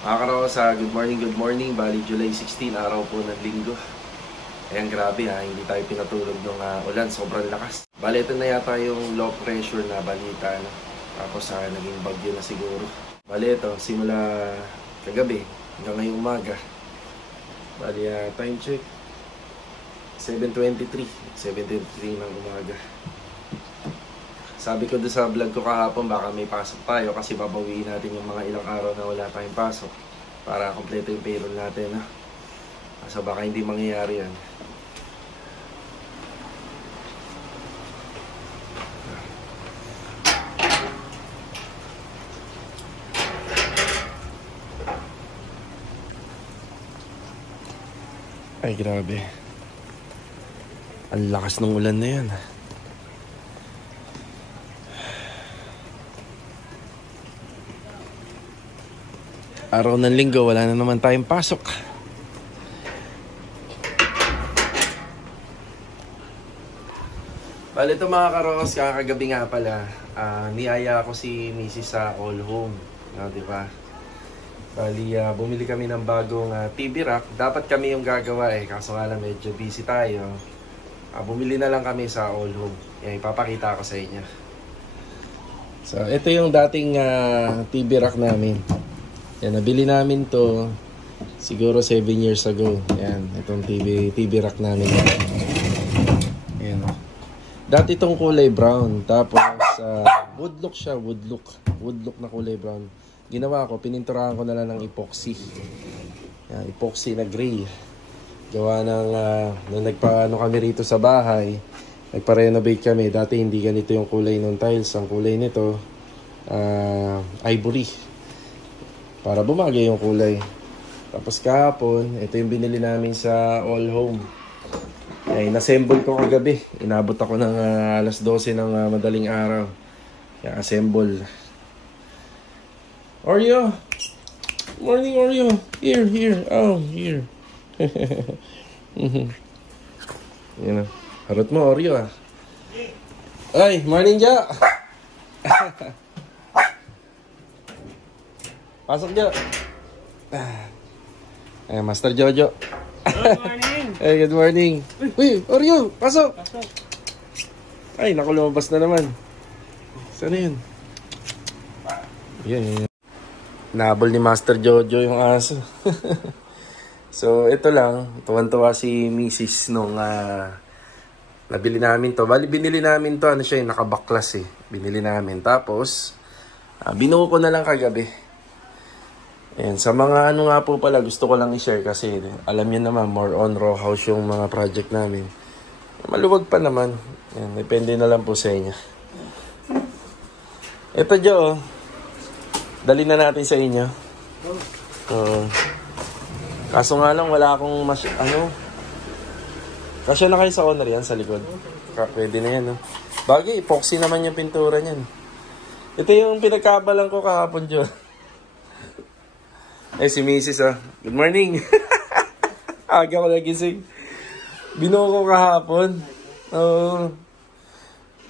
Makakarosa, good morning. Bali, July 16, araw po ng linggo. Ayan, grabe ha, hindi tayo pinatulog ng ulan, sobrang lakas. Bali, ito na yata yung low pressure na balita, no? Tapos naging bagyo na siguro. Bali, ito, simula kagabi hanggang ngayong umaga. Bali, time check, 7:23 ng umaga. Sabi ko doon sa vlog ko kahapon, baka may pasok tayo kasi babawiin natin yung mga ilang araw na wala tayong pasok para kompleto yung payroll natin, no? So baka hindi mangyayari yan. Ay, grabe. Ang lakas ng ulan na yan. Araw ng linggo, wala na naman tayong pasok. Bali ito mga karos, kakagabi nga pala, niyaya ko si Mrs. sa All Home. Diba? Bali, bumili kami ng bagong TV rack. Dapat kami yung gagawa kaso nga lang medyo busy tayo. Bumili na lang kami sa All Home. Yan, ipapakita ko sa inyo. So, ito yung dating TV rack namin. Yan, nabili namin to siguro 7 years ago. Yan, itong TV rack namin. Yan. Dati itong kulay brown. Tapos, woodlook siya, woodlook na kulay brown. Ginawa ko, pininturahan ko na lang ng epoxy. Yan, epoxy na gray. Gawa ng, nung nagpaano kami rito sa bahay, nagpa-renovate kami. Dati hindi ganito yung kulay ng tiles. Ang kulay nito, ivory. Para bumagay yung kulay. Tapos kahapon, ito yung binili namin sa All Home. Ay, inassemble ko kagabi. Inabot ako ng alas 12 ng madaling araw. Kaya assemble. Oreo! Morning, Oreo! Here. Oh, here. Yan o. Harot mo, Oreo Ay, morning, Jo! Pasok, Jo. Master Jojo. Good morning. Good morning. Uy, Oreo, pasok. Ay, naku, lumabas na naman. Saan yun? Yan. Nabol ni Master Jojo yung aso. So, ito lang. Tuwan-tuwa si Mrs. nung nabili namin to. Bali, binili namin to. Ano siya, nakabaklas Binili namin. Tapos, binuo ko na lang kagabi. Ayan, sa mga ano nga po pala, gusto ko lang i-share kasi alam niyo naman, more on row house yung mga project namin. Maluwag pa naman. Ayan, depende na lang po sa inyo. Ito, Jo. Dali na natin sa inyo. Kaso nga lang, wala akong kasya na kayo sa owner yan sa likod. Pwede na yan, no? Bagay, epoxy naman yung pintura niyan. Ito yung pinagkabalan ko kahapon, Jo. Si Mrs. Good morning. Aga ko nagising. Binuo ko kahapon.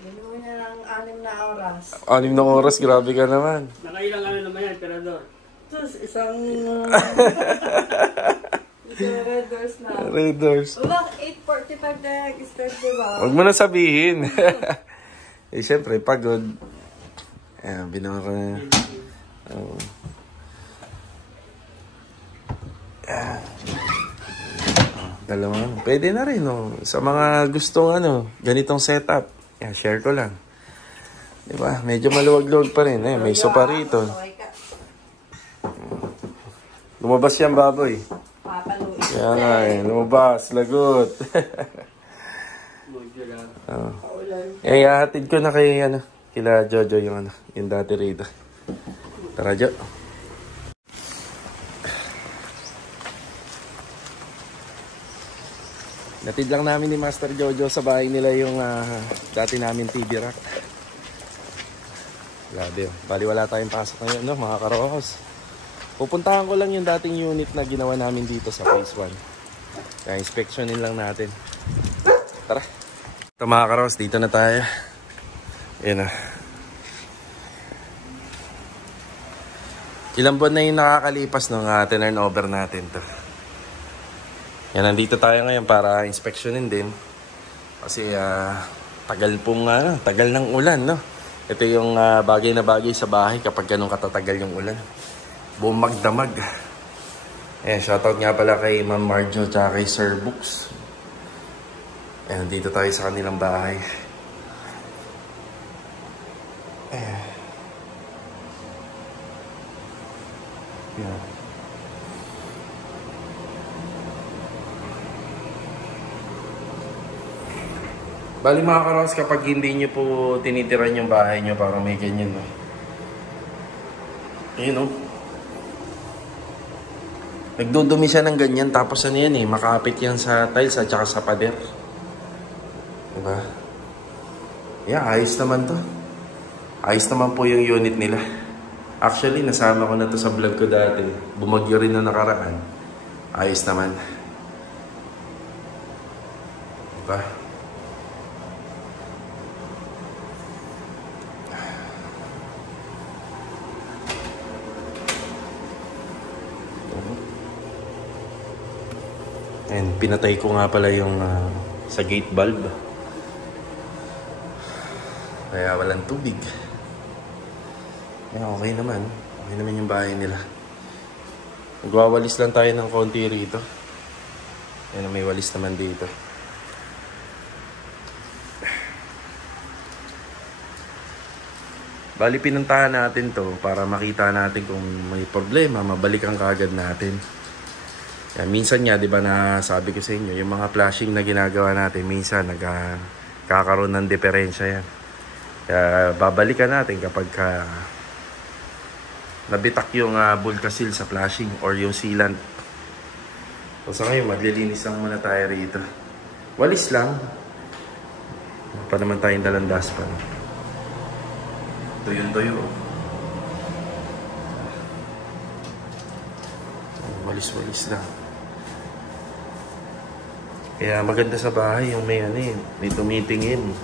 Binuo niya ng 6 na oras. 6 na oras, grabe ka naman. Nakailang naman yan, Perador? Tapos isang red doors na. Red doors. Wala, 8:45 na nag-start, diba? Huwag mo na sabihin. Siyempre, pagod. Ayan, binuo ko na. Dalawa. Pwede na rin, no? Sa mga gustong ganitong setup. Share ko lang. Diba? Medyo maluwag-luwag pa rin. May sopa rito. Lumabas yan, baboy. Papaluin. Kaya nga lumabas. Lagot. Ihahatid ko na kay, kila Jojo yung dati rito. Tara, Jo. Natid lang namin ni Master Jojo sa bahay nila yung dati namin TV rack. Grabe. Bali wala tayong pasok ngayon, no, mga karohos. Pupuntahan ko lang yung dating unit na ginawa namin dito sa phase 1. Kaya inspectionin lang natin. Tara. Ito mga karohos, dito na tayo. Ayan na. Ilang buwan na yung nakakalipas nung turn over natin to. Yan, nandito tayo ngayon para inspeksyonin din. Kasi tagal ng ulan, no? Ito yung bagay na bagay sa bahay kapag ganun katatagal yung ulan. Buong magdamag. Ayan, shoutout nga pala kay Ma'am Marjo at kay Sir Books. Ayan, nandito tayo sa kanilang bahay. Ayan. Ayan. Bali mga karos, kapag hindi nyo po tinitiran yung bahay nyo, parang may ganyan, no? Ayun, no? Nagdudumi siya ng ganyan, tapos ano yan makapit yan sa tiles at saka sa pader. Diba? Yeah, ayos naman to. Ayos naman po yung unit nila. Actually, nasama ko na to sa vlog ko dati. Bumagyo rin na nakaraan. Ayos naman. Diba? And pinatay ko nga pala yung sa gate bulb. Kaya walang tubig. Kaya okay naman. Okay naman yung bahay nila. Nagwawalis lang tayo ng konti rito. Ayan, may walis naman dito. Bali, pinuntahan natin to para makita natin kung may problema, mabalikan kaagad natin. Yan, minsan nga, di ba nasabi ko sa inyo, yung mga flashing na ginagawa natin, minsan nagkakaroon ng diferensya yan. Kaya babalikan natin kapag nabitak yung bulkasil sa flashing or yung sealant. So sa ngayon, maglilinis lang muna tayo rito. Walis lang. Pa naman tayong dalandas pa. Tuyo. Walis lang. Kaya maganda sa bahay yung may may tumitingin.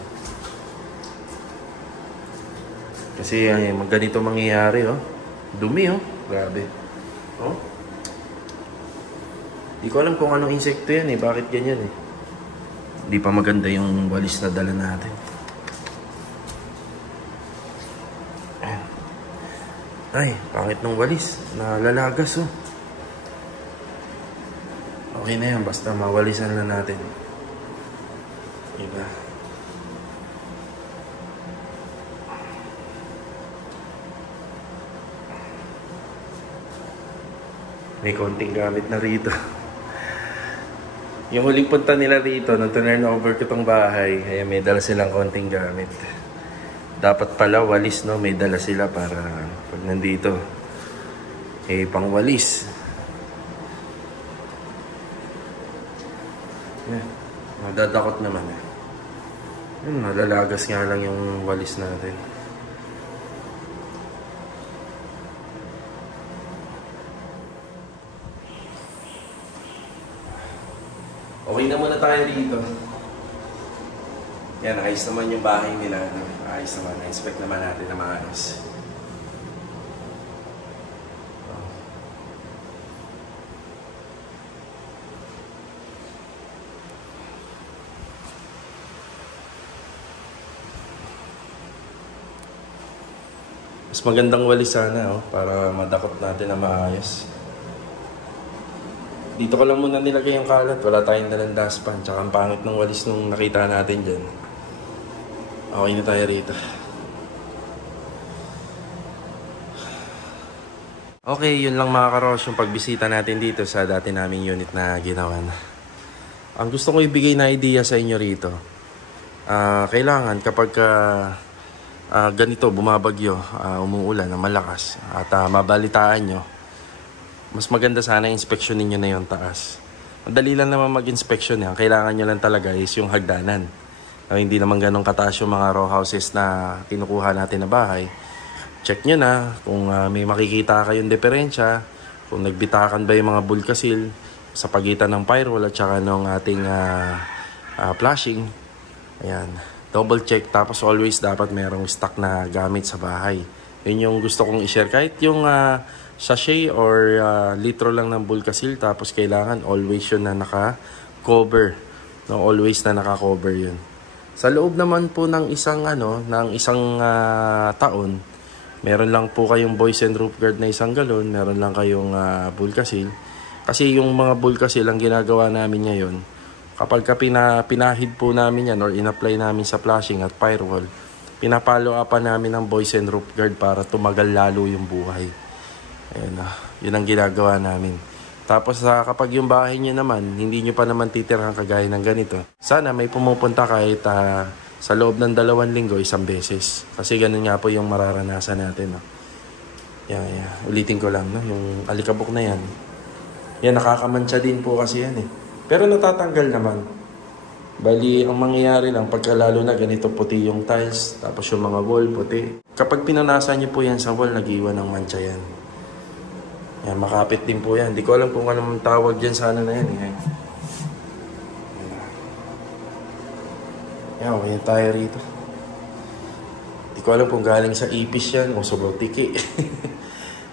Kasi ganito mangyayari, Dumi, Grabe. Di ko alam kung anong insekto yan, Bakit ganyan, Di pa maganda yung walis na dala natin. Ay, pangit ng walis. Nalalagas, Okay na yan, basta mawalisan na natin. Diba? May konting gamit na rito. Yung huling punta nila rito, nung turn over ko itong bahay, ay may dala silang konting gamit. Dapat pala walis, may dala sila para pag nandito, pang walis. Madadakot naman nalalagas nga lang yung walis natin. Okay na muna tayo dito. Yan, ayos naman yung bahay nila. Ayos naman, na-inspect naman natin na maayos. Mas magandang walis sana, para madakot natin na maayos. Dito ko lang muna nilagay yung kalat. Wala tayong dalang dustpan. Tsaka ang pangit ng walis nung nakita natin dyan. Okay na tayo rito. Okay, yun lang mga karos yung pagbisita natin dito sa dati naming unit na ginawan. Ang gusto ko ibigay na idea sa inyo rito. Kailangan kapag ganito, bumabagyo, umuulan na malakas at mabalitaan nyo, mas maganda sana inspeksyonin nyo na yung taas. Madali lang naman mag-inspection yan. Kailangan nyo lang talaga is yung hagdanan. Hindi naman ganun kataas yung mga row houses na kinukuha natin na bahay. Check nyo na kung may makikita kayong diferensya, kung nagbitakan ba yung mga bulkasil sa pagitan ng firewall at saka ng ating flashing. Ayan. Double check, tapos always dapat merong stock na gamit sa bahay. Yun yung gusto kong i-share. Kahit yung sachet or litro lang ng Bulkasil, tapos kailangan always yun na naka-cover. No, always na naka-cover yun. Sa loob naman po ng isang taon, meron lang po kayong Boys and Roof Guard na 1 galon, meron lang kayong Bulkasil. Kasi yung mga Bulkasil ang ginagawa namin ngayon, kapag pinahid po namin yan or in-apply namin sa flashing at firewall, pinapalo upan namin ng Boys and Roof Guard para tumagal lalo yung buhay. Ayan, yun ang ginagawa namin. Tapos kapag yung bahay nyo naman, hindi nyo pa naman titirhan kagaya ng ganito, sana may pumupunta kahit sa loob ng 2 linggo 1 beses. Kasi ganun nga po yung mararanasan natin. No? Yan. Ulitin ko lang, no? Yung alikabok na yan. Yan, nakakamansya din po kasi yan eh. Pero natatanggal naman. Bali, ang mangyayari lang, pagka lalo na ganito puti yung tiles, tapos yung mga wall puti. Kapag pinunasan nyo po yan sa wall, nag-iwan ng mancha yan. Yan, makapit din po yan. Hindi ko alam kung anong tawag dyan sana na yan. Yan, okay tayo rito. Hindi ko alam kung galing sa ipis yan o sobrang tiki.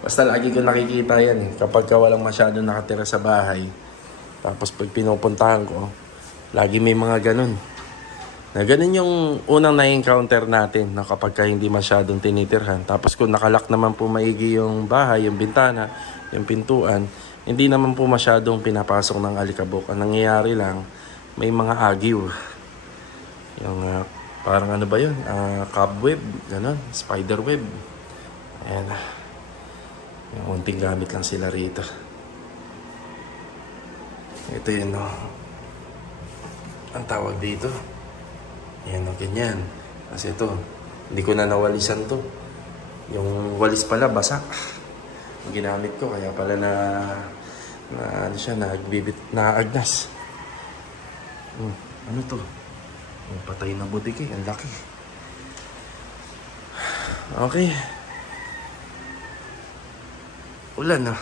Basta lagi ko nakikita yan eh. Kapag walang masyadong nakatira sa bahay, tapos pag pinupuntahan ko, lagi may mga ganun. Na ganun yung unang na-encounter natin na kapag hindi masyadong tinitirhan. Tapos kung nakalak naman po maigi yung bahay, yung bintana, yung pintuan, hindi naman po masyadong pinapasok ng alikabok. Ang nangyayari lang, may mga agiw. Yung parang ano ba yun? Cobweb, ganun, spiderweb. Ayan. Yung unting gamit lang sila rito. Ito yun, no? Ang tawag dito. Ayan, no, ganyan. Kasi ito, hindi ko na nawalisan to. Yung walis pala, basa. Ginamit ko, kaya pala ano siya, naagnas. Ano to? Patay na butik eh, ang laki. Okay. Ulan na.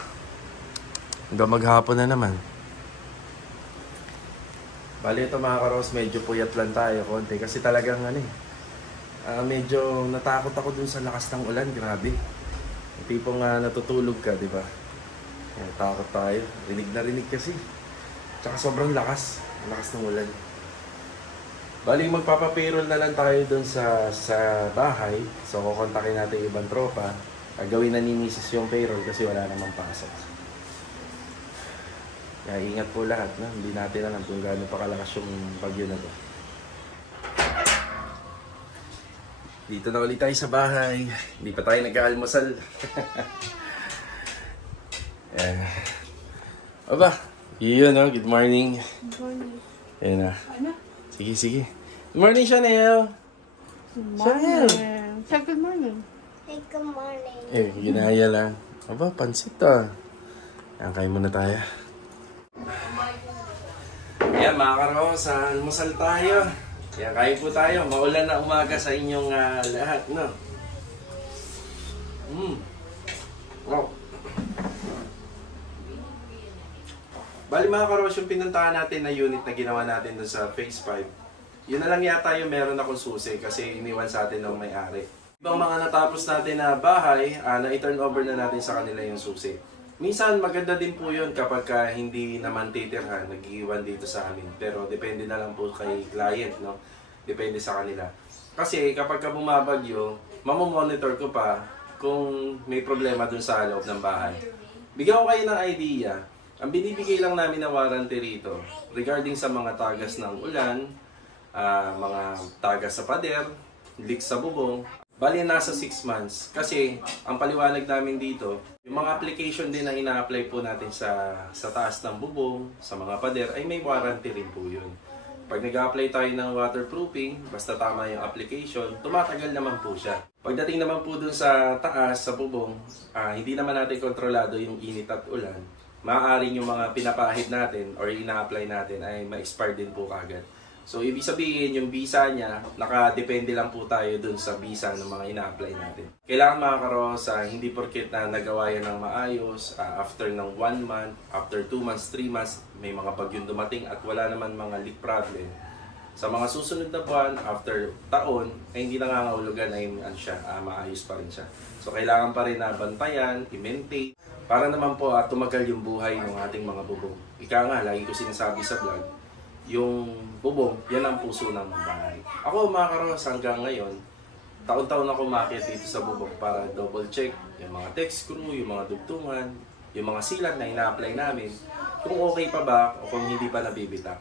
Hanggang maghapon na naman. Bali ito mga karos, medyo puyat lang tayo konti. Kasi talagang medyo natakot ako dun sa lakas ng ulan, grabe. Yung tipong natutulog ka, di ba? Takot tayo. Rinig na rinig kasi. Tsaka sobrang lakas. Lakas ng ulan. Bali magpapapayroll na lang tayo dun sa bahay. So kukontakin natin yung ibang tropa. Gawin na ni Mrs. yung payroll kasi wala namang pasok. Kaya ingat po lahat, no? Hindi natin alam kung gaano pa kalakas yung bagyo na to. Dito na ulit tayo sa bahay. Hindi pa tayo nag-aalmusal. Aba, yun, no? Good morning. Good morning. Ayan na. Ano? Sige. Good morning, Chanel. Good morning. Say good morning. Hey, good morning. Ginaya lang. Aba, pansit Ayan, kain muna tayo. Ayan, mga karos, almusal tayo. Ayan, kain po tayo. Maulan na umaga sa inyong lahat, no? Wow. Bali mga karos, yung pinuntahan natin na unit na ginawa natin dun sa Phase 5, yun na lang yata yung meron akong susi kasi iniwan sa atin ng may-ari. Ibang mga natapos natin na bahay, na-turn over na natin sa kanila yung susi. Minsan maganda din po yun kapag hindi naman titirhan, nag-iwan dito sa amin. Pero depende na lang po kay client, no? Depende sa kanila. Kasi kapag bumabagyo, mamomonitor ko pa kung may problema dun sa loob ng bahay. Bigyan ko kayo ng idea. Ang binibigay lang namin na warranty rito regarding sa mga tagas ng ulan, mga tagas sa pader, leak sa bubong, bali nasa 6 months. Kasi ang paliwanag namin dito, yung mga application din na ina-apply po natin sa taas ng bubong, sa mga pader, ay may warranty rin po yun. Pag nag-apply tayo ng waterproofing, basta tama yung application, tumatagal naman po siya. Pagdating naman po dun sa taas, sa bubong, hindi naman natin kontrolado yung init at ulan. Maaaring yung mga pinapahid natin or ina-apply natin ay ma-expire din po kagad. So, ibig sabihin, yung visa niya, nakadepende lang po tayo dun sa visa ng mga ina-apply natin. Kailangan mga karos, hindi porket na nagawa yan ng maayos, after ng 1 month, after 2 months, 3 months, may mga bagyong dumating at wala naman mga leak problem. Sa mga susunod na buwan, after taon, ay hindi nangangahulugan ay maayos pa rin siya. So, kailangan pa rin na bantayan, i-maintain, Para naman po tumagal yung buhay ng ating mga bubong. Ika nga, lagi ko sinasabi sa vlog, yung bubong, yan ang puso ng bahay. Ako mga karos, hanggang ngayon, taon-taon ako umakyat dito sa bubong para double check yung mga text screw, yung mga dugtungan, yung mga silat na ina-apply namin, kung okay pa ba o kung hindi pa nabibitak.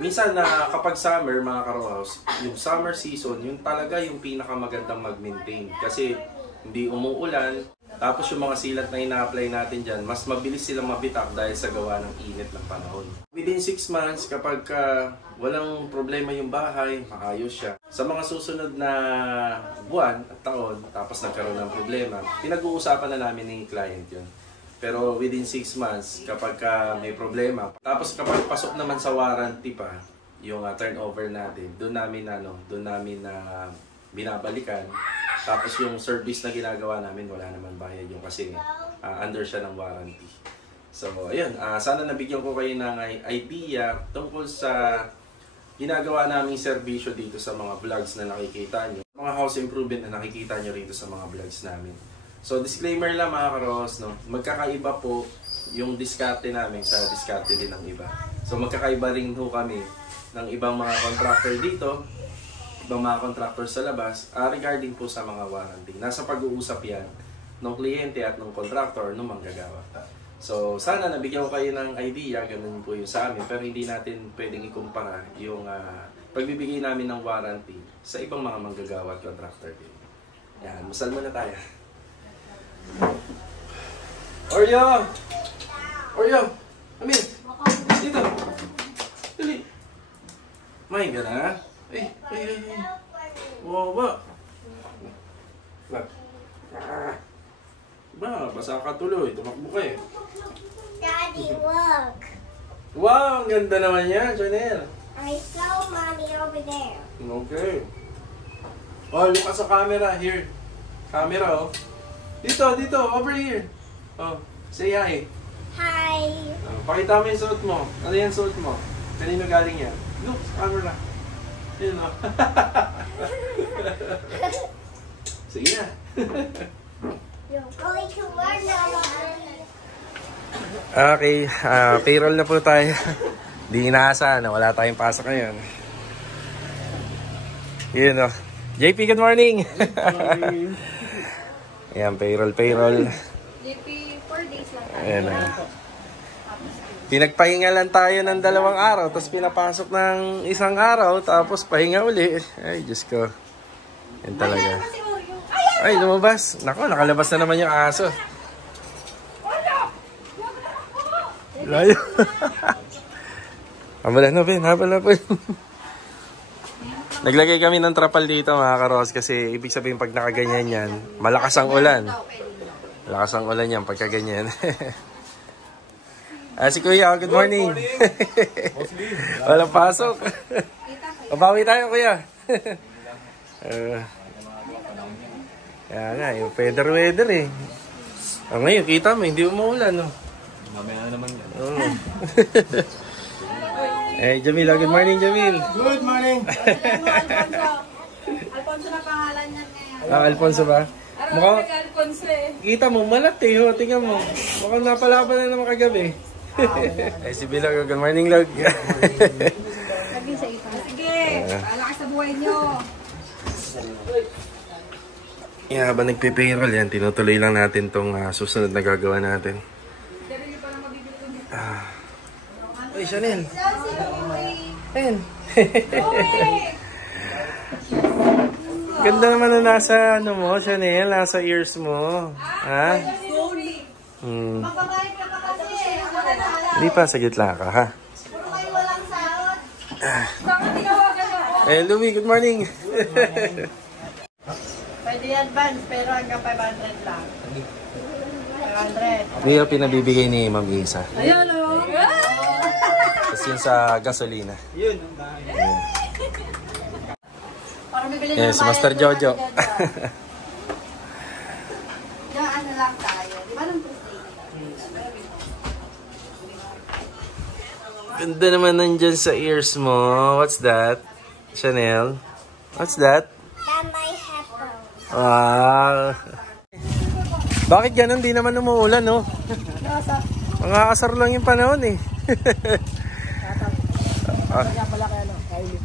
Minsan na kapag summer mga karos, yung summer season, yun talaga yung pinakamagandang mag-maintain. Kasi hindi umuulan, tapos yung mga silat na ina-apply natin dyan, mas mabilis silang mabitak dahil sa gawa ng init ng panahon. Within 6 months, kapag walang problema yung bahay, maayos siya. Sa mga susunod na buwan at taon, tapos nagkaroon ng problema, pinag-uusapan na namin ng client yun. Pero within 6 months, kapag may problema, tapos kapag pasok naman sa warranty pa, yung turnover natin, doon namin binabalikan. Tapos yung service na ginagawa namin, wala naman bayad yung kasi under siya ng warranty. So, ayun. Sana nabigyan ko kayo ng idea tungkol sa ginagawa naming serbisyo dito sa mga vlogs na nakikita nyo. Mga house improvement na nakikita nyo rito sa mga vlogs namin. So, disclaimer lang mga karos, no? Magkakaiba po yung diskarte namin sa diskarte din ng iba. So, magkakaiba rin ho kami ng ibang mga contractor dito, ibang mga contractor sa labas, regarding po sa mga warranty. Nasa pag-uusap yan ng kliyente at ng contractor ng manggagawa. So, sana nabigyan ko kayo ng idea, ganun po yung sa amin, pero hindi natin pwedeng ikumpara yung pagbibigay namin ng warranty sa ibang mga manggagawa at contractor din. Yan, masal muna tayo. Oreo! Oreo! Amin! Dito! Dali! Main ka na? Ay! Wow, ba? Ba, basa ka tuloy. Tumakbo ka eh. Daddy, look. Wow, ang ganda naman yan, Chanel. I saw mommy over there. Okay. Oh, look sa camera. Here. Camera, oh. Dito, over here. Oh, say hi. Hi. Oh, pakita mo yung suot mo. Ano yan suot mo? Kanino galing yan? Look, camera. Yun, oh. Sige na. You're going to learn now. Okay, payroll na po tayo. Di inaasahan na wala tayong pasok ngayon. Yun, oh. JP, good morning. Ayan, payroll. JP, 4 days lang tayo. Ayan, pinagpahinga lang tayo ng 2 araw, tapos pinapasok ng 1 araw, tapos pahinga uli. Ay, Diyos ko. Yan talaga. Ay, lumabas. Nako, nakalabas na naman yung aso. Layo. Habala na, Ben. Habala po. Naglagay kami ng trapal dito, mga karos, kasi ibig sabihin pag nakaganyan yan, malakas ang ulan. Malakas ang ulan yan pagka ganyan. Si Kuya, good morning. Walang pasok. Mabawi tayo, Kuya. Kaya nga, yung weather eh. Ngayon, kita mo, hindi umuulan, no? Mamaya naman yan. Jamil, good morning, Jamil. Good morning! Alfonso na pangalan niya ngayon. Alfonso ba? Mukhang, Alfonso eh. kita mo, malat eh. Tingnan mo. Mukhang napalaban na naman kagabi. Si Bilog, good morning, Log. Sabi sa ito. Sige, palakas sa buhay niyo. Habang nagpe-payroll yan, tinutuloy lang natin tong susunod na gagawa natin. Uy, Chanel. Ayan. Ganda naman na nasa, Chanel, nasa ears mo. Ha? Hindi pa, sa gitla ka, ha? Louie, good morning. Pwede advance, pero hanggang 500 lang. 500. Hindi yung pinabibigay ni Ma'am Isa. Ayun, o. Tapos yun sa gasolina. Yun, ang bahay. Para bibili ng Yes, Master Jojo. Diyan, ano lang tayo. Di ba nang Ganda naman nandyan sa ears mo. What's that? Chanel? What's that? That my headphone. Wow. Bakit ganun? Di naman umuulan, no? Mga asar lang yung panahon eh.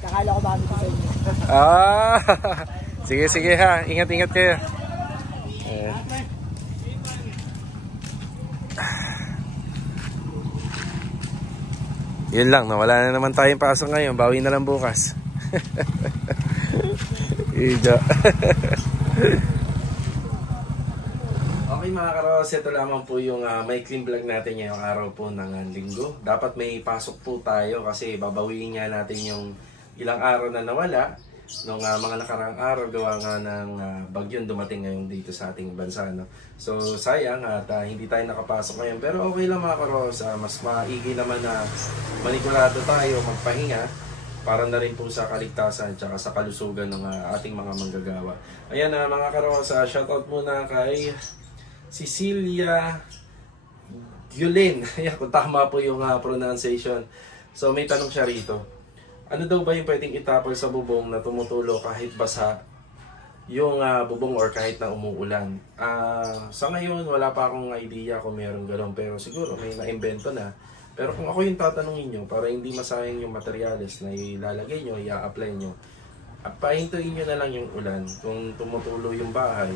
Kakala ko ba kami sa inyo? Ah, sige, sige ha. Ingat-ingat kayo. Yun lang, nawala na naman tayong pasok ngayon. Bawi na lang bukas. Ija. Okay mga karos, ito lamang po yung maikling vlog natin ngayong araw po ng linggo. Dapat may pasok po tayo kasi babawiin nga natin yung ilang araw na nawala nung mga nakaraang araw gawa nga ng bagyong dumating ngayon dito sa ating bansa. No? So sayang at hindi tayo nakapasok ngayon, pero okay lang mga karos, mas maigi naman na manigurado tayo magpahinga para na rin po sa kaligtasan at sa kalusugan ng ating mga manggagawa. Ayan mga karos, shoutout muna kay Cecilia Yulin. Ayan, kung tama po yung pronunciation. So may tanong siya rito. Ano daw ba yung pwedeng itapon sa bubong na tumutulo kahit basa yung bubong or kahit na umuulan? Sa ngayon, wala pa akong idea kung meron gano'n, pero siguro may na-invento na. Pero kung ako yung tatanungin nyo, para hindi masayang yung materials na ilalagay nyo, i-apply nyo, pahintuin nyo na lang yung ulan. Kung tumutulo yung bahay,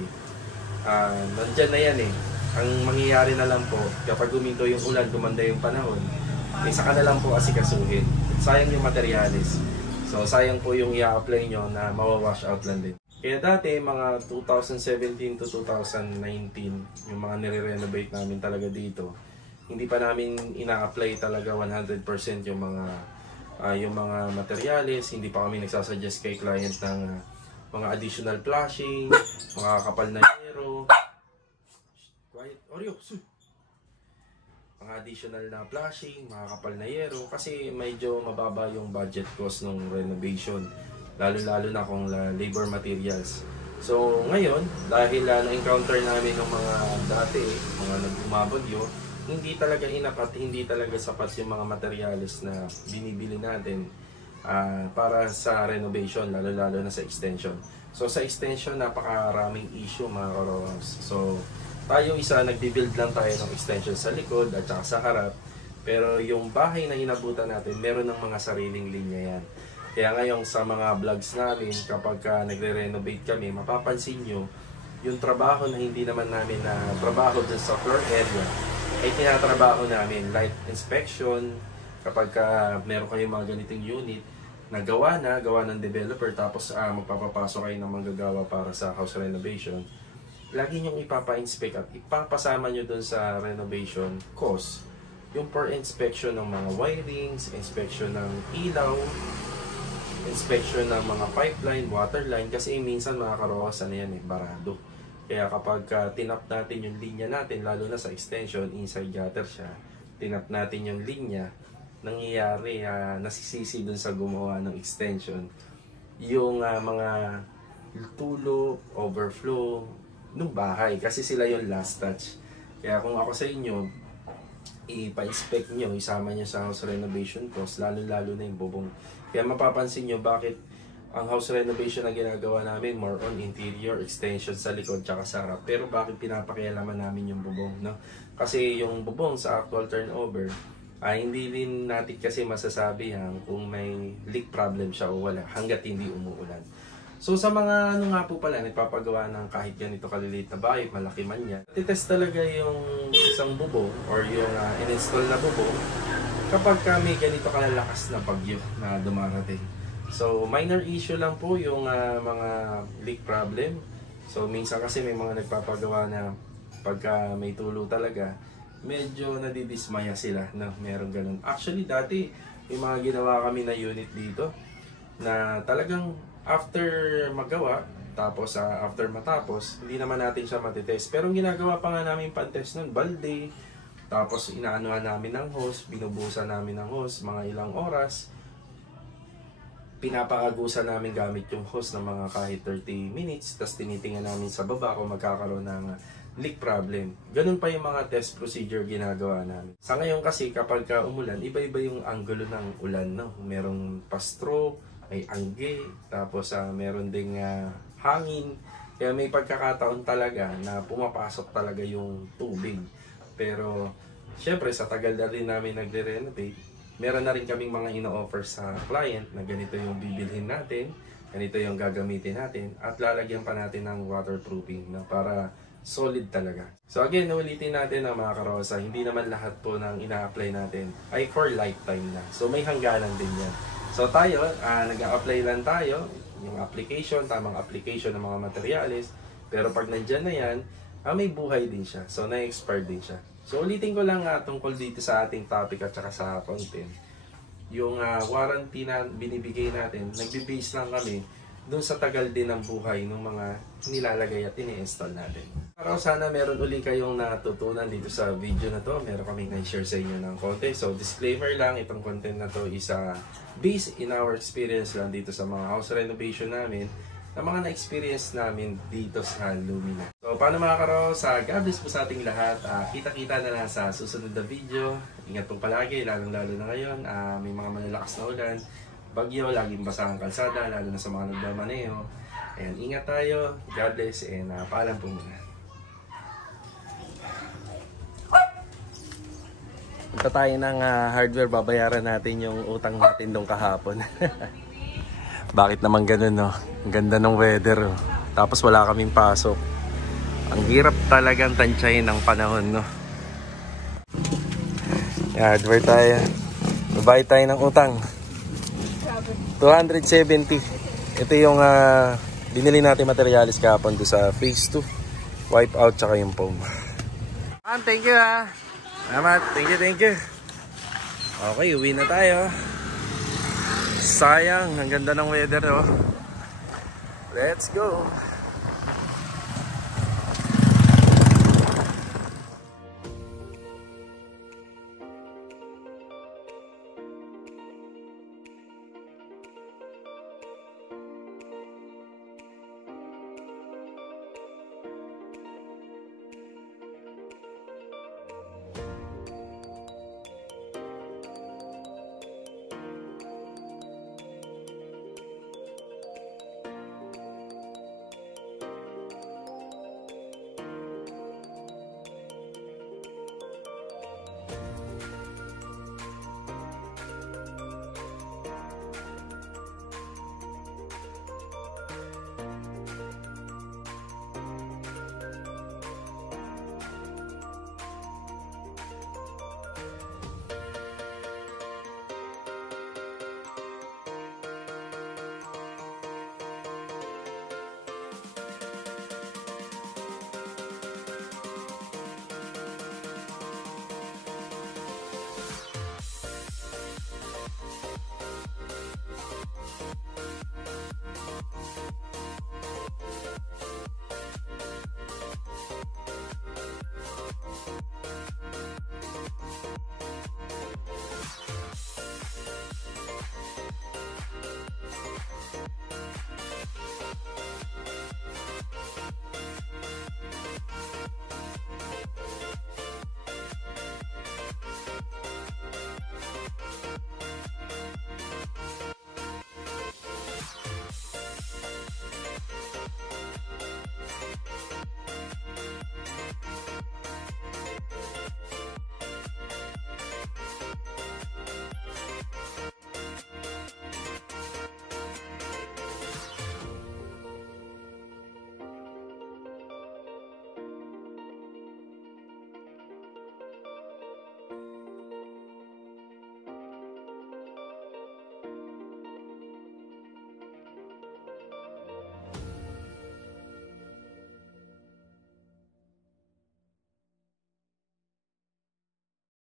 nandyan na yan eh. Ang mangyayari na lang po, kapag guminto yung ulan, gumanda yung panahon, saka na lang po asikasuhin. Sayang yung materials. So sayang po yung i-apply nyo na mawawash out lang din. Kaya dati, mga 2017 to 2019, yung mga nire-renovate namin talaga dito, hindi pa namin ina-apply talaga 100% yung mga materials. Hindi pa kami nagsasuggest kay client ng mga additional flashing, mga kapal na yero. Quiet, Oreo, mga additional na flashing, mga kapal na yero, kasi medyo mababa yung budget cost ng renovation, lalo-lalo na kung labor materials. So ngayon, dahil na-encounter namin ng mga dati, mga nag-umabagyo, hindi talaga inapat, hindi talaga sapat yung mga materials na binibili natin para sa renovation, lalo-lalo na sa extension. So sa extension, napakaraming issue mga karos. So tayo isa, nagbi-build lang tayo ng extension sa likod at saka sa harap. Pero yung bahay na hinabutan natin, meron ng mga sariling linya yan. Kaya ngayon sa mga vlogs namin, kapag nagre-renovate kami, mapapansin nyo, yung trabaho na hindi naman namin na trabaho dun sa floor area, ay tinatrabaho namin. Like inspection, kapag meron kayong mga ganitong unit, gawa ng developer, tapos magpapapasok kayo ng manggagawa para sa house renovation, lagi nyong ipapa-inspect at ipapasama nyo dun sa renovation cost yung per inspection ng mga wirings, inspection ng ilaw, inspection ng mga pipeline, water line, kasi minsan mga karoos, yan barado. Kaya kapag tinap natin yung linya natin, lalo na sa extension, inside gutter siya, tinap natin yung linya, nangyayari, nasisisi dun sa gumawa ng extension yung mga tulo, overflow ng bahay, kasi sila yung last touch. Kaya kung ako sa inyo, ipa-inspect nyo, isama nyo sa house renovation cost, lalo-lalo na yung bubong. Kaya mapapansin nyo bakit ang house renovation na ginagawa namin more on interior, extension sa likod tsaka sa harap. Pero bakit pinapakialaman namin yung bubong, no? Kasi yung bubong sa actual turnover, hindi din natin kasi masasabi kung may leak problem siya o wala hanggat hindi umuulan. So sa mga nga po pala, nagpapagawa ng kahit ganito kaliliit na bahay, malaki man yan, titest talaga yung isang bubong or yung in-install na bubong kapag may ganito kalalakas na bagyo na dumarating. So minor issue lang po yung mga leak problem. So minsan kasi may mga nagpapagawa na pagka may tulo talaga, medyo nadidismaya sila na meron ganun. Actually dati may mga ginawa kami na unit dito na talagang after magawa, tapos after matapos, hindi naman natin siya matitest. Pero ginagawa pa nga namin pan-test nun, balde, tapos inaanuhan namin ng hose, binubusan namin ng hose, mga ilang oras, pinapakagusan namin gamit yung hose ng mga kahit 30 minutes, tapos tinitingnan namin sa baba kung magkakaroon ng leak problem. Ganun pa yung mga test procedure ginagawa namin. Sa ngayon kasi kapag umulan, iba-iba yung angulo ng ulan, no? Merong pastro, may angge, tapos meron ding hangin. Kaya may pagkakataon talaga na pumapasok talaga yung tubig. Pero syempre sa tagal na rin namin nagre-renovate, meron na rin kaming mga ino-offer sa client na ganito yung bibilhin natin, ganito yung gagamitin natin, at lalagyan pa natin ng waterproofing na para solid talaga. So again, naulitin natin na mga karosa, hindi naman lahat po ng ina-apply natin ay for lifetime na. So may hangganan din yan. So tayo, nag-a-apply lang tayo, yung application, tamang application ng mga materyales, pero pag nandyan na yan, may buhay din siya. So na-expire din siya. So ulitin ko lang tungkol dito sa ating topic at saka sa content. Yung warranty na binibigay natin, nagbe-base lang kami doon sa tagal din ng buhay ng mga nilalagay at ini-install natin. Para sana meron uli kayong natutunan dito sa video na to. Meron kaming na-share sa inyo ng konti. So disclaimer lang, itong content na to is based in our experience lang dito sa mga house renovation namin na mga na-experience namin dito sa Lumina. So paano mga karosa, God bless po sa ating lahat. Kita-kita na lang sa susunod na video. Ingat po palagi, lalong-lalo na ngayon. May mga malalakas na ulan, bagyo, laging basa ang kalsada, lalo na sa mga nagmamaneho. Ayan, ingat tayo, God bless, and paalam po muna. Punta tayo ng hardware, babayaran natin yung utang natin doon kahapon. Bakit naman ganun, no? Ang ganda ng weather, oh. Tapos wala kaming pasok. Ang hirap talagang tansyahin ng panahon, no? Hardware tayo. Babayad tayo ng utang. 270. Ito yung binili natin materialis kahapon doon sa phase 2. Wipe out tsaka yung foam. Thank you ha. Salamat. Thank you. Okay, uwi na tayo. Sayang, ang ganda ng weather, oh. Let's go.